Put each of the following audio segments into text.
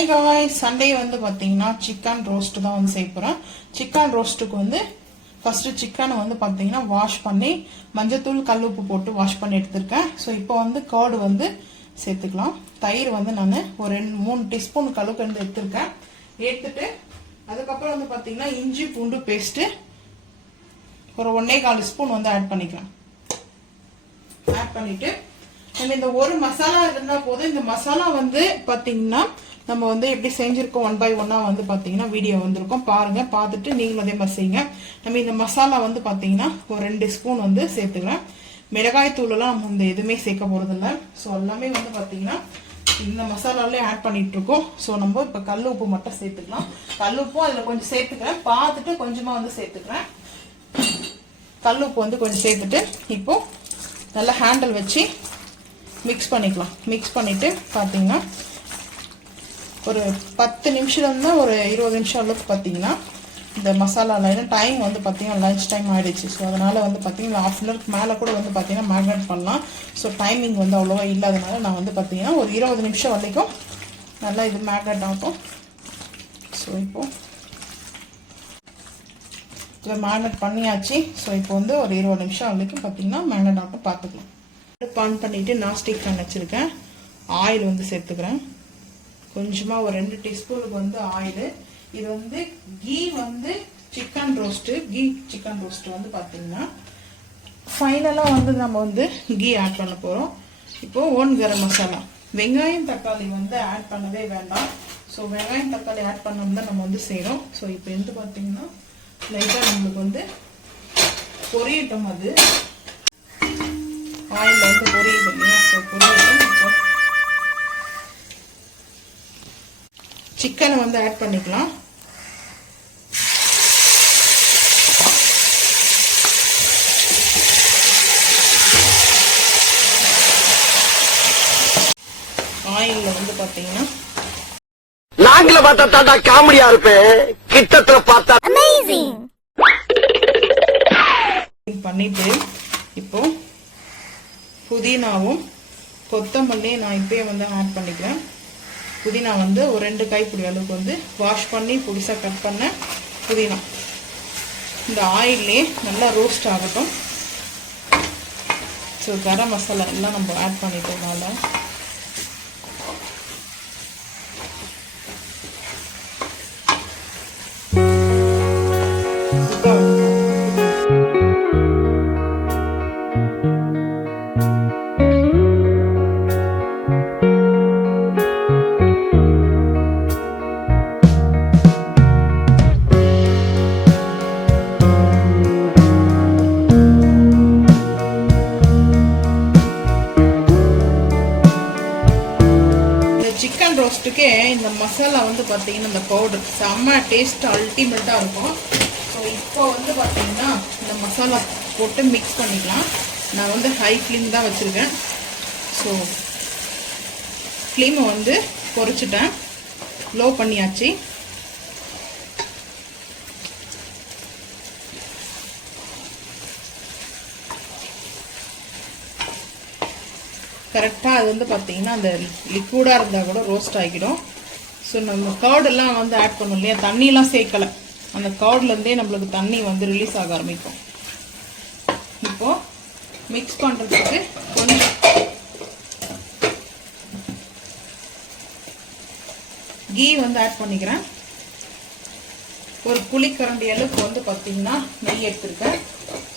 Hi guys, Sunday வந்து பார்த்தீங்கன்னா chicken roast தான் வந்து செய்ய போகிறேன். சிக்கன் ரோஸ்ட்டுக்கு வந்து ஃபஸ்ட்டு சிக்கனை வந்து பார்த்தீங்கன்னா வாஷ் பண்ணி மஞ்சத்தூள் கல் உப்பு போட்டு வாஷ் பண்ணி எடுத்துருக்கேன். ஸோ இப்போ வந்து கர்டு வந்து சேர்த்துக்கலாம். தயிர் வந்து நான் ஒரு 2-3 டீஸ்பூன் அளவுக்கு வந்து எடுத்துருக்கேன். எடுத்துட்டு அதுக்கப்புறம் வந்து பார்த்தீங்கன்னா இஞ்சி பூண்டு பேஸ்ட்டு ஒரு 1.25 ஸ்பூன் வந்து ஆட் பண்ணிக்கலாம். ஆட் பண்ணிட்டு நம்ம இந்த ஒரு மசாலா இருந்தால் போதும். இந்த மசாலா வந்து பார்த்தீங்கன்னா நம்ம வந்து எப்படி செஞ்சிருக்கோம் 1 by 1 வந்து பார்த்தீங்கன்னா வீடியோ வந்திருக்கோம், பாருங்க. பார்த்துட்டு நீங்களும் அதே மாதிரி செய்யுங்க. நம்ம இந்த மசாலா வந்து பார்த்தீங்கன்னா ஒரு 2 ஸ்பூன் வந்து சேர்த்துக்கலாம். மிளகாய் தூளெல்லாம் நம்ம இந்த எதுவுமே சேர்க்க போறதில்ல. ஸோ எல்லாமே வந்து பார்த்தீங்கன்னா இந்த மசாலாலே ஆட் பண்ணிட்டு இருக்கோம். ஸோ நம்ம இப்போ கல் உப்பு மட்டும் சேர்த்துக்கலாம். கல் உப்பும் அதில் கொஞ்சம் சேர்த்துக்கிறேன், பார்த்துட்டு கொஞ்சமாக வந்து சேர்த்துக்கிறேன். கல் உப்பு வந்து கொஞ்சம் சேர்த்துட்டு இப்போ நல்லா ஹேண்டில் வச்சு மிக்ஸ் பண்ணிக்கலாம். மிக்ஸ் பண்ணிட்டு பார்த்தீங்கன்னா ஒரு 10 நிமிஷம்னா ஒரு 20 நிமிஷம் அளவுக்கு பார்த்தீங்கன்னா இந்த மசாலாவில் டைம் வந்து பார்த்தீங்கன்னா லஞ்ச் டைம் ஆகிடுச்சு. ஸோ அதனால் வந்து பார்த்தீங்கன்னா 1/2 hour மேலே கூட வந்து பார்த்தீங்கன்னா மேரினேட் பண்ணலாம். ஸோ டைமிங் வந்து அவ்வளோவா இல்லாதனால நான் வந்து பார்த்தீங்கன்னா ஒரு 20 நிமிஷம் வரைக்கும் நல்லா இது மேரினேட் ஆகும். ஸோ இப்போது இதில் மேரினேட் பண்ணியாச்சு. ஸோ இப்போ வந்து ஒரு 20 நிமிஷம் வரைக்கும் பார்த்தீங்கன்னா மேரினேட் ஆகும், பார்த்துக்கலாம். ஆன் பண்ணிவிட்டு நான்ஸ்டிக் பேன் வச்சுருக்கேன். ஆயில் வந்து சேர்த்துக்கிறேன். கொஞ்சமாக ஒரு 2 டீஸ்பூனுக்கு வந்து ஆயில். இது வந்து கீ வந்து chicken roast. Ghee chicken roast வந்து பார்த்தீங்கன்னா ஃபைனலாக வந்து நம்ம வந்து கீ ஆட் பண்ண போகிறோம். இப்போது 1 கரம் மசாலா. வெங்காயம் தக்காளி வந்து ஆட் பண்ணவே வேண்டாம். ஸோ வெங்காயம் தக்காளி ஆட் பண்ணோம் தான் நம்ம வந்து செய்கிறோம். ஸோ இப்போ வந்து பார்த்தீங்கன்னா லைட்டாக நம்மளுக்கு வந்து பொரியட்டும். அது ஆயில் வந்து பொரியுது இல்லையா? ஸோ பொரியட்டும். இப்போ சிக்கனை வந்து ஆட் பண்ணிக்கலாம். ஆயில்ல வந்து பாத்தீங்கன்னா நாங்கள பார்த்தா தாண்டா காமெடியா இருப்பேன், கிட்டத்துல பார்த்தா அமேசிங் பண்ணிட்டு இப்போ புதினாவும் கொத்தமல்லியும் நான் இப்பயே வந்து ஆட் பண்ணிக்கிறேன். புதினா வந்து ஒரு 2 கைப்பிடி அளவுக்கு வந்து வாஷ் பண்ணி புதுசாக கட் பண்ண புதினா இந்த ஆயிலே நல்லா ரோஸ்ட் ஆகட்டும். ஸோ கரம் மசாலா எல்லாம் நம்ம ஆட் பண்ணிட்டோம்னால சிக்கன் ரோஸ்ட்டுக்கே இந்த மசாலா வந்து பார்த்தீங்கன்னா இந்த பவுடர் செம்ம டேஸ்ட் அல்டிமேட்டாக இருக்கும். ஸோ இப்போ வந்து பார்த்தீங்கன்னா இந்த மசாலா போட்டு மிக்ஸ் பண்ணிக்கலாம். நான் வந்து ஹை ஃப்ளேம் தான் வச்சுருக்கேன். ஸோ ஃப்ளேமை வந்து குறைச்சிட்டேன், லோ பண்ணியாச்சு. கரெக்டாக அது வந்து பார்த்தீங்கன்னா அந்த லிக்விடாக இருந்தால் கூட ரோஸ்ட் ஆகிடும். ஸோ நம்ம கர்டெல்லாம் வந்து ஆட் பண்ணோம் இல்லையா, தண்ணியெலாம் சேர்க்கலை. அந்த கர்ட்லேருந்தே நம்மளுக்கு தண்ணி வந்து ரிலீஸ் ஆக ஆரம்பிக்கும். இப்போது மிக்ஸ் பண்ணுறதுக்கு கொஞ்சம் கீ வந்து ஆட் பண்ணிக்கிறேன். ஒரு குழிக்கரண்டி அளவுக்கு வந்து பார்த்தீங்கன்னா நெய் எடுத்துருக்கேன்.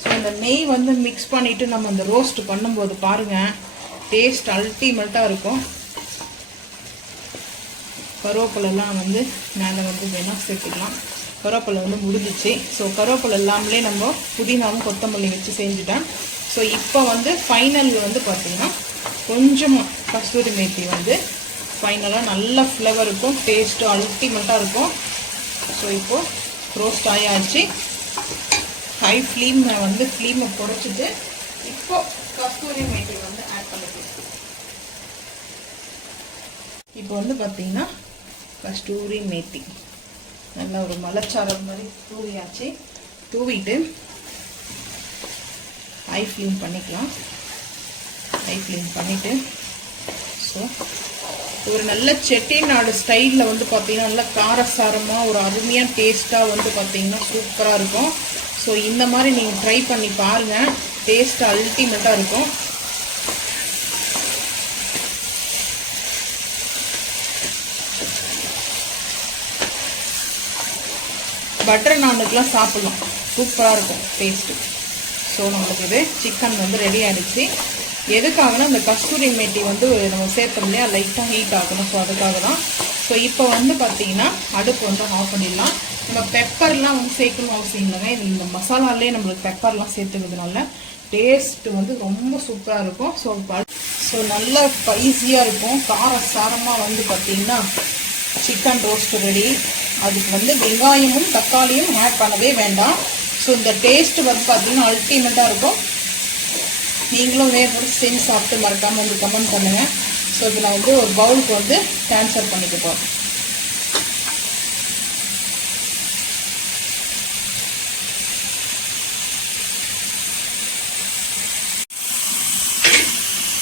ஸோ இந்த நெய் வந்து மிக்ஸ் பண்ணிவிட்டு நம்ம இந்த ரோஸ்ட் பண்ணும்போது பாருங்கள் டேஸ்ட் அல்டிமேட்டாக இருக்கும். கருவேப்பிலெல்லாம் வந்து மேலே வந்து வேணால் சேர்த்துக்கலாம். கருவேப்பிலை வந்து முடிஞ்சிச்சு. ஸோ கருவேப்பிலை எல்லாமே நம்ம புதினாவும் கொத்தமல்லி வச்சு செஞ்சுட்டேன். ஸோ இப்போ வந்து ஃபைனல் வந்து பார்த்திங்கன்னா கொஞ்சமாக கஸ்தூரி மேத்தி வந்து ஃபைனலாக நல்ல ஃப்ளேவர் இருக்கும், டேஸ்ட்டு அல்டிமேட்டாக இருக்கும். ஸோ இப்போது ரோஸ்ட் ஆயாச்சு. ஹை ஃப்ளேமில் வந்து ஃப்ளேமை குறைச்சிட்டு இப்போது கஸ்தூரி மேத்தி வந்து ஆட் பண்ணிக்கலாம். இப்போ வந்து பார்த்தீங்கன்னா கஸ்தூரி மேத்தி நல்லா ஒரு மலைச்சாரம் மாதிரி தூவியாச்சு. தூவிட்டு ஹை ஃப்ளேம் பண்ணிக்கலாம். ஹை ஃப்ளேம் பண்ணிவிட்டு ஸோ ஒரு நல்ல செட்டிநாடு ஸ்டைலில் வந்து பார்த்தீங்கன்னா நல்ல காரசாரமாக ஒரு அருமையாக டேஸ்ட்டாக வந்து பார்த்தீங்கன்னா சூப்பராக இருக்கும். ஸோ இந்த மாதிரி நீங்கள் ட்ரை பண்ணி பாருங்கள், டேஸ்ட் அல்டிமேட்டாக இருக்கும். பட்டர் நானுக்கெலாம் சாப்பிட்லாம், சூப்பராக இருக்கும் டேஸ்ட்டு. ஸோ நம்மளுக்கு இது சிக்கன் வந்து ரெடி ஆகிடுச்சு. எதுக்காகனா இந்த கஸ்தூரி மேத்தி வந்து நம்ம சேர்த்தோம் இல்லையா, லைட்டாக ஹீட் ஆகணும். ஸோ அதுக்காக தான். ஸோ இப்போ வந்து பார்த்தீங்கன்னா அடுப்பு வந்து ஆஃப் பண்ணிடலாம். நம்ம பெப்பர்லாம் வந்து சேர்க்கணும் அவசியம் இல்லைங்க. இது இந்த மசாலாலே நம்மளுக்கு பெப்பர்லாம் சேர்த்துக்கிறதுனால டேஸ்ட்டு வந்து ரொம்ப சூப்பராக இருக்கும். ஸோ நல்லா ஸ்பைஸியாக இருக்கும், காரசாரமாக வந்து பார்த்தீங்கன்னா சிக்கன் ரோஸ்ட் ரெடி. அதுக்கு வந்து வெங்காயமும் தக்காளியும் ஆட் பண்ணவே வேண்டாம். ஸோ இந்த டேஸ்ட்டு வந்து பார்த்தீங்கன்னா அல்டிமேட்டாக இருக்கும். நீங்களும் வேறு செஞ்சு சாப்பிட்டு மறக்காமல் வந்து கமெண்ட் பண்ணுங்கள். ஸோ இப்போ நான் வந்து ஒரு பவுலுக்கு வந்து ட்ரான்ஸ்ஃபர் பண்ணிக்க போகிறேன்.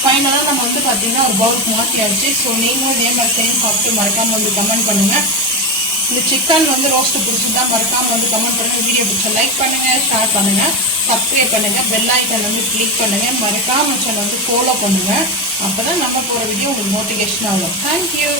ஃபைனலாக நம்ம வந்து பார்த்தீங்கன்னா ஒரு பவுலுக்கு மாற்றியாச்சு. ஸோ நீங்களும் இதே மாதிரி செஞ்சு சாப்பிட்டு மறக்காமல் வந்து கமெண்ட் பண்ணுங்கள். இந்த சிக்கன் வந்து ரோஸ்ட்டு பிடிச்சிருந்தா மறக்காமல் வந்து கமெண்ட் பண்ணுங்கள். வீடியோ பிடிச்சா லைக் பண்ணுங்கள், ஷேர் பண்ணுங்கள், சப்ஸ்கிரைப் பண்ணுங்கள், பெல் ஐக்கன் வந்து கிளிக் பண்ணுங்கள், மறக்காமல் சேனல் வந்து ஃபாலோ பண்ணுங்கள். அப்போ தான் நம்ம போகிற வீடியோ உங்களுக்கு நோட்டிஃபிகேஷன் ஆகும். தேங்க்யூ.